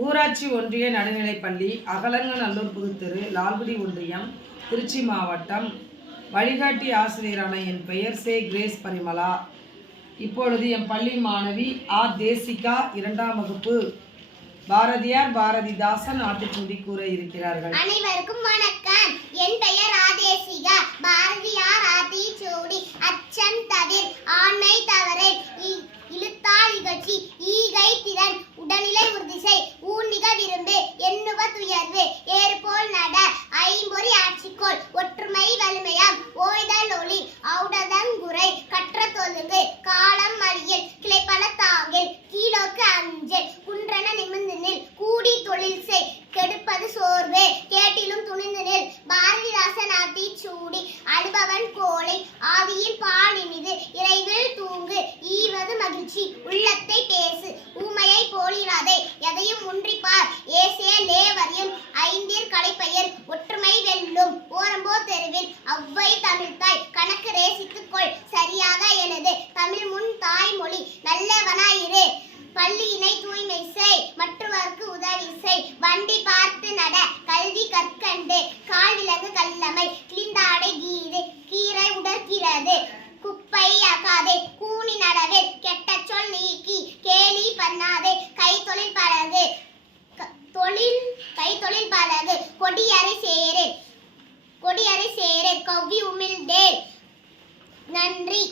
ஊராட்சி ஒன்றிய நடுநிலைப்பள்ளி, அகலங்கநல்லூர் புதுத்தெரு, லால்குடி ஒன்றியம், திருச்சி மாவட்டம். வழிகாட்டி ஆசிரியரான என் பெயர் சே. கிரேஸ் பரிமளா. இப்பொழுது என் பள்ளி மாணவி தேசிகா 2ஆம் வகுப்பு பாரதியார் பாரதிதாசன் ஆத்திச்சூடி கூற இருக்கிறார்கள். அனைவருக்கும் வணக்கம். என் பெயர் தேசிகா. பாரதியார் ஆத்திச்சூடி. அச்சம் தவிர், ஆண்மை தவறேன், இழுத்தால் இகழ்ச்சி, ஈகை திறன், உடல்நிலை உறுதிசை, ஊன்மிக விரும்பு, எண்ணுவ துயர்வு, ஏறுபோல் நட, ஐம்பொறி ஆட்சிக்கோள், ஒற்றுமை வலிமையாம், ஓய்தல் ஒளி, ஔடதங்குறை, கற்ற தொழுங்கு, காலம் மறியல், கிளைப்பல தாங்கில், கீழோக்கு அஞ்சல், குன்றன நிமிர்ந்து நில், கூடி தொழில் செய், கெடுப்பது சோர்வு, கேட்டிலும் துணிந்து நில். பாரதிதாசன் ஆத்திச்சூடி. அழுபவன் கோலை, ஆதியில் பால் இனிது, இறைவில் தூங்கு, ஈவது மகிழ்ச்சி, உள்ளத்தை பேசு, ஊமையை போலிராதே, எதையும் முன்றிப்பார், ஏசே லேவரியும், ஐந்திற் கலைப்பெயர், ஒற்றுமை வெல்லும், ஓரம்போ தெருவில், அவ்வை தமிழ்தாய், கணக்கு ரேசித்துக்கொள், சரியாக எழுது, தமிழ் முன் தாய்மொழி, நல்லவனாயிரு, பள்ளியினை தூய்மை செய், மற்றவர்க்கு உதவி செய், வண்டி பார்த்து நட, கல்வி கற்கண்டு, கால் விலகு கல்லமை, கிழிந்தாடை கீது, கீரை உடற்கிறது, குப்பை ஆக்காதே, கூனி நடவில், கெட்ட சொல் நீக்கி, கேலி பண்ணாதே, கைத்தொழில் பழகு, கைத்தொழில் பழகு, கொடியறை சேரு, கவ்வி உமிழ்ந்தேல். நன்றி.